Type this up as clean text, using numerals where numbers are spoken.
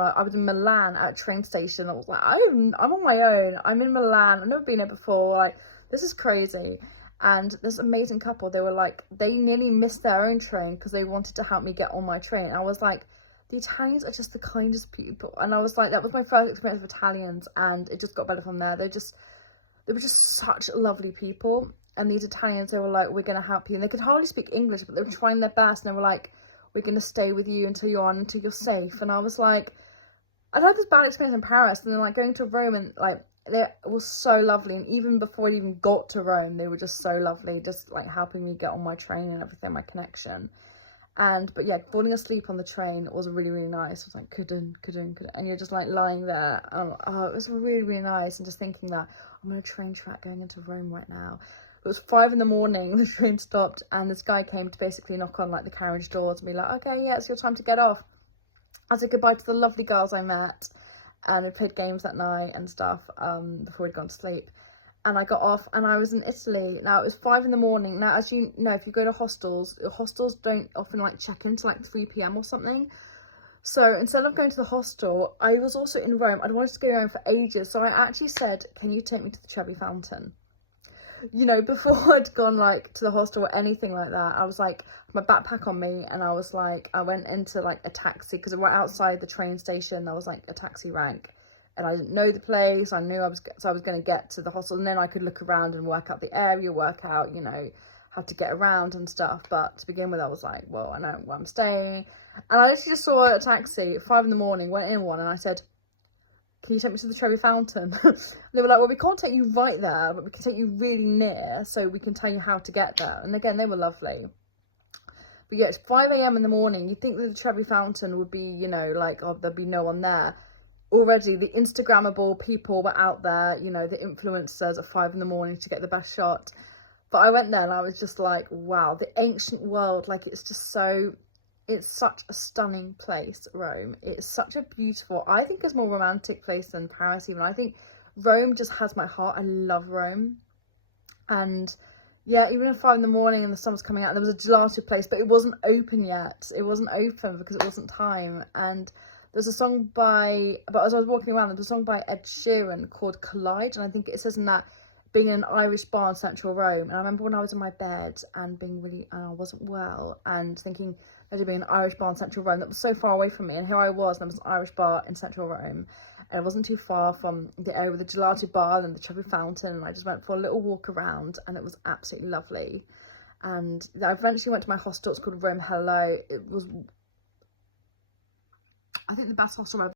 I was in Milan at a train station. I was like, I'm on my own. I'm in Milan. I've never been here before. Like, this is crazy. And this amazing couple, they were like, they nearly missed their own train because they wanted to help me get on my train. And I was like, the Italians are just the kindest people. And I was like, that was my first experience with Italians, and it just got better from there. They were just such lovely people. And these Italians, they were like, we're going to help you. And they could hardly speak English, but they were trying their best. And they were like, we're going to stay with you until you're safe. And I was like, I had this bad experience in Paris, and then like going to Rome, and like they were so lovely. And even before I even got to Rome, they were just so lovely, just like helping me get on my train and everything, my connection. But yeah, falling asleep on the train was really, really nice. It was like, couldn't. And you're just like lying there. Oh, it was really, really nice. And just thinking that I'm on a train track going into Rome right now. It was 5 in the morning, the train stopped, and this guy came to basically knock on like the carriage doors and be like, okay, yeah, it's your time to get off. I said goodbye to the lovely girls I met, and we played games that night and stuff before we'd gone to sleep. And I got off, and I was in Italy. Now, it was 5 in the morning. Now, as you know, if you go to hostels don't often like check in till like 3 p.m. or something. So instead of going to the hostel, I was also in Rome. I'd wanted to go to Rome for ages. So I actually said, can you take me to the Trevi Fountain? You know, before I'd gone like to the hostel or anything like that, I was like, my backpack on me, and I was like, I went into like a taxi because right outside the train station there was like a taxi rank, and I didn't know the place. I knew I was going to get to the hostel, and then I could look around and work out the area, work out, you know, how to get around and stuff. But to begin with, I was like, well, I know where I'm staying, and I literally just saw a taxi at 5 in the morning, went in one, and I said, can you take me to the Trevi Fountain? They were like, well, we can't take you right there, but we can take you really near so we can tell you how to get there. And again, they were lovely. But yeah, it's 5 a.m. in the morning. You'd think that the Trevi Fountain would be, you know, like, oh, there'd be no one there. Already, the Instagrammable people were out there, you know, the influencers at 5 in the morning to get the best shot. But I went there and I was just like, wow, the ancient world, like, it's just so... It's such a stunning place, Rome. It's such a beautiful, I think it's a more romantic place than Paris even. I think Rome just has my heart. I love Rome. And yeah, even at 5 in the morning and the sun was coming out, there was a gelato place, but it wasn't open yet. It wasn't open because it wasn't time. And there's a song but as I was walking around, there's a song by Ed Sheeran called Collide. And I think it says in that, being in an Irish bar in central Rome. And I remember when I was in my bed and I wasn't well, and thinking there'd be an Irish bar in central Rome that was so far away from me. And here I was, and there was an Irish bar in central Rome. And it wasn't too far from the area with the gelato bar and the Trevi Fountain. And I just went for a little walk around, and it was absolutely lovely. And I eventually went to my hostel. It's called Rome Hello. It was, I think, the best hostel I've